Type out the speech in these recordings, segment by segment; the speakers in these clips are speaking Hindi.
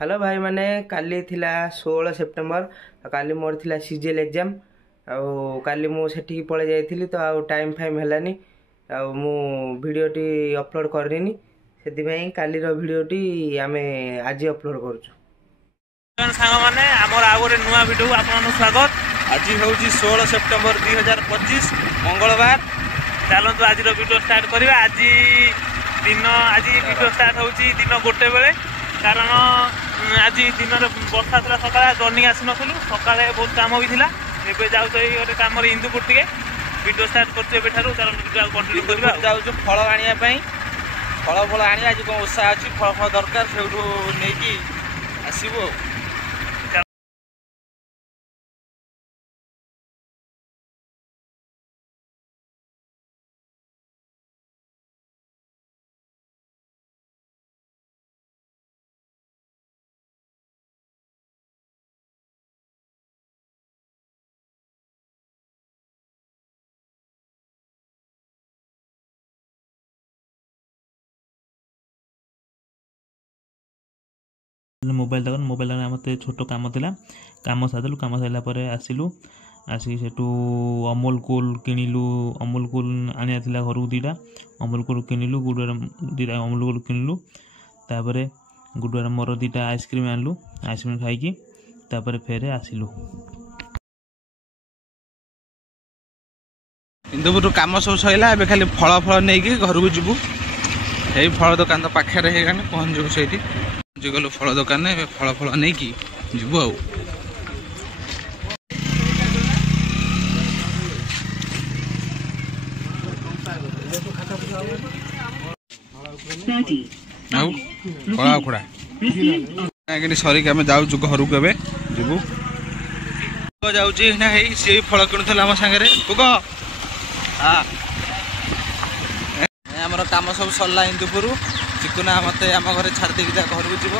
हेलो भाई मैंने काली थिला 16 सेप्टेम्बर काली मोर थिला सीजीएल एग्जाम काली मु सेठी पळे जाइथिली तो आ टाइम फाइम हेलानी आ मु वीडियोटी अपलोड करनी सेति भाई काली रो वीडियोटी आमे आज अपलोड करछु। सांग माने हमर आ गोरे नुवा वीडियो आपन स्वागत। आज होउची 16 सेप्टेम्बर 2025 मंगलवार। चलंतु आज रो वीडियो स्टार्ट करबा। आज वीडियो स्टार्ट होउची दिन गोटे बेले कारण आज दिन वर्षा था सका रनिंग आसी नथुलु सका बहुत काम भी थिला एबे जाउ तो गोटे काम इंदुपुर टिके वीडियो स्टार्ट करछु एबे ठारू कारण वीडियो कंटिन्यू करबा। जाउ जो फल आनिया पई फल आनी आज को ओसा अछि फल दरकार सेउठु नेकी आसीबो। मोबाइल दোकान मत छोट कम था कम सारू कम सारा पर आसलु आसिक से अमूल कूल किणिलु अमूल कूल आनिया घर को दीटा अमूल कूल किणिलु गुडुआर दीटा अमूल कूल किणिलु तापर गुडुआर मोर दीटा आइसक्रीम आनलु आइसक्रीम खाई फेरे आसलु। इंदुपुर कम सब सैला ए खाली फल फल नहीं घर को जीवु यही फल दुकान तो पाखे पहुँच जीवु से गलु फल दुकान फल फल नहीं कि जीवु आउ खड़ा सरिक आम जाऊँ घर को ए जीवु जाऊँ सी फल किणुला आम सागर पुग हाँ आमर कम सब सरला इंदुपुर चिकुना मत आम घर छाड़ देकी घर को जीव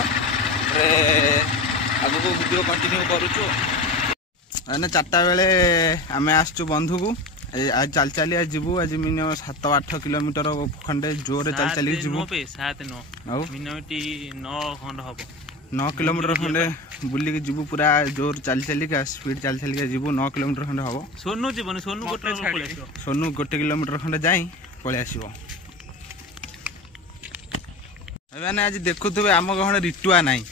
आगे को वीडियो कंटिन्यू करुचु मैंने 4टा बेले आम आसचु बंधु को आज चल चली आज जीवु आज मिनिमम 7-8 किलोमीटर खंडे जोर चल चली जीवु 9 किलोमीटर खंडे बुलिक जीवु पूरा जोर चल चलिका स्पीड चल चलिका जीवु 9 किलोमीटर खंडे हम सोनू जीवन सोनू 1 किलोमीटर खंडे जाई पळे आसीबो। मैंने आज देखुवे आम घर रिटुआ नाई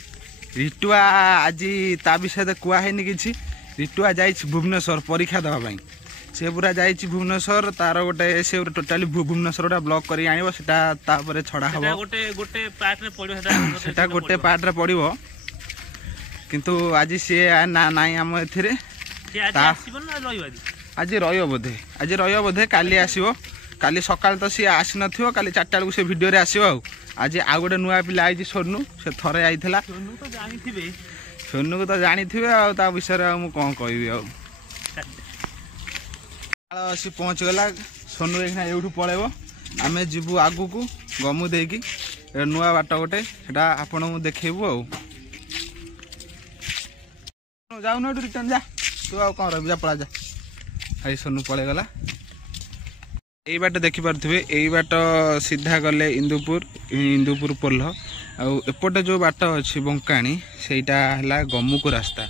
रिटुआ आज ता विषय कहुई कि रिटुआ जा भुवनेश्वर परीक्षा देवाई सी पूरा जा भुवनेश्वर तार गोटे से टोटाली भुवनेश्वर गोटे ब्लॉक कर आने से छड़ा हम से गोटे पार्ट रे पड़ो किंतु आज सी ना नाई आम ए आज रोधे बोधे काली आसो काली सकाल तो सी आसी न काली 4टा बेलू से वीडियो रे आसो आज आउ गोटे नुआ पिला आई सोनू से थरे आई सोनू को तो जानी थे विषय कौन कह सी पहुँच गला सोनू एठू पलैब आम जीवु आगू को गमु देकी नुआ बाट गोटे से आपन देखू जाऊन रिटर्न जा तू आ कौन रही जा पला जा आई सोनू पलैगला यही बाट देखिपे यही बाट सीधा गले इंदुपुर पोल आउटे जो बाट अच्छी बंकाणी सेटा है गमुक रास्ता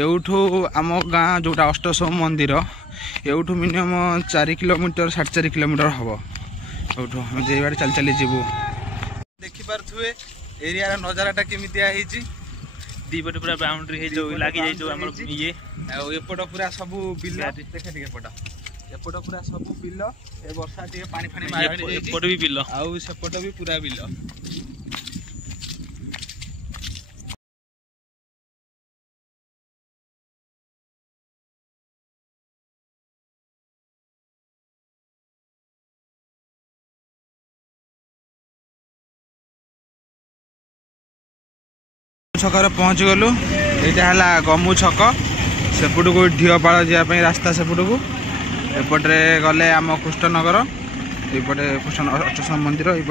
एठू आम गाँ जोटा अष्टशम मंदिर एठू मिनिमम 4 किलोमीटर 4.5 किलोमीटर हम एठू हम जे बाट चल चली जीवु देखिपे एरिया नजाराटा केमितिया दीपटे पूरा बाउंड्री लगी ये एपट पूरा सब बिल देखा एपट एपट पूरा सब बिल ए वर्षा टे पानी फानी एपट भी बिल आउ सेपट भी पूरा बिल छक पहुँच गलु यहाँ है गमु छक सेपट को ढीपाड़ जावाई रास्ता सेपट को एपटे गले आम कृष्णनगर ये कृष्ण अष्टशम मंदिर ये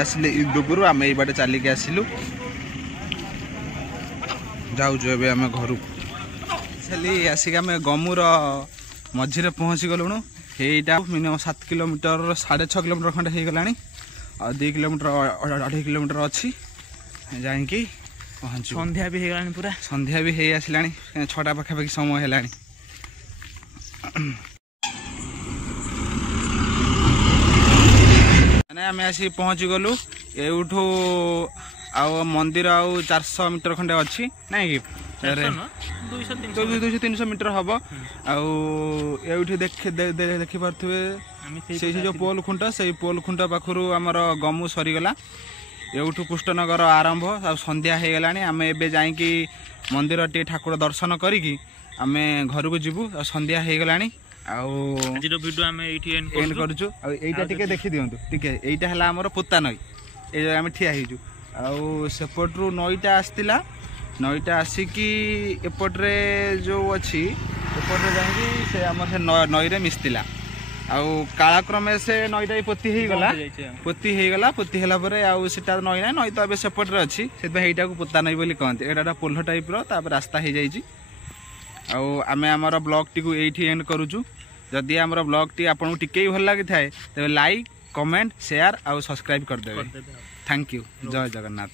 आसिले इंदुपुर आम ये चलिक आसलु जाऊँ आम घर को आसिक आम गमुर मझे पहुँची गलुणु यहीटा मिनिमम 7 किलोमीटर 6.5 किलोमीटर खंडे हो गला 2 किलोमीटर 2.5 किलोमीटर अच्छी जाकि पहुँच संध्या भी हेगलानी पूरा संध्या भी हो आसला 6टा पाखापाखि समय है मैंने आम आसी पहुँची गलु एठू आउ मंदिर आउ 400 मीटर खंडे अच्छी ना कि 200-300 मीटर हम आउठी देखिपे से जो पोल खुंट से पोल खुंट पाखु आमर गमु सरीगला एठू पुष्टनगर आरंभ आ संध्या हो गला आम एवं जाकि मंदिर टे ठाकुर दर्शन करी आम घर को जीवु संध्या हो गला एंड करूँ आईटा टिके देखी दिंतु टिके यहीटा है आमर पोता नई ये आम ठिया होइजु आउ सेपटू नईटा आसला नईटा आसिकी एपट्रे जो अच्छी एपट्रे जाकि से आम से नईरे मिसला आउ कालक्रमे से नईटा पोती होगला पोती होला परे आउ सेटा नई ना नई तो ए सेपट्रे अच्छी से पोता नई बोली कहते एटा पोल टाइप रास्ता हो जाइए आउ आमे आमर ब्लॉग टी को एठी एंड करूछु जदि आमर ब्लॉग टी आपको टिके भल लगी थाए तेज लाइक कमेंट शेयर आउ सब्सक्राइब करदेवे थैंक यू जय जगन्नाथ।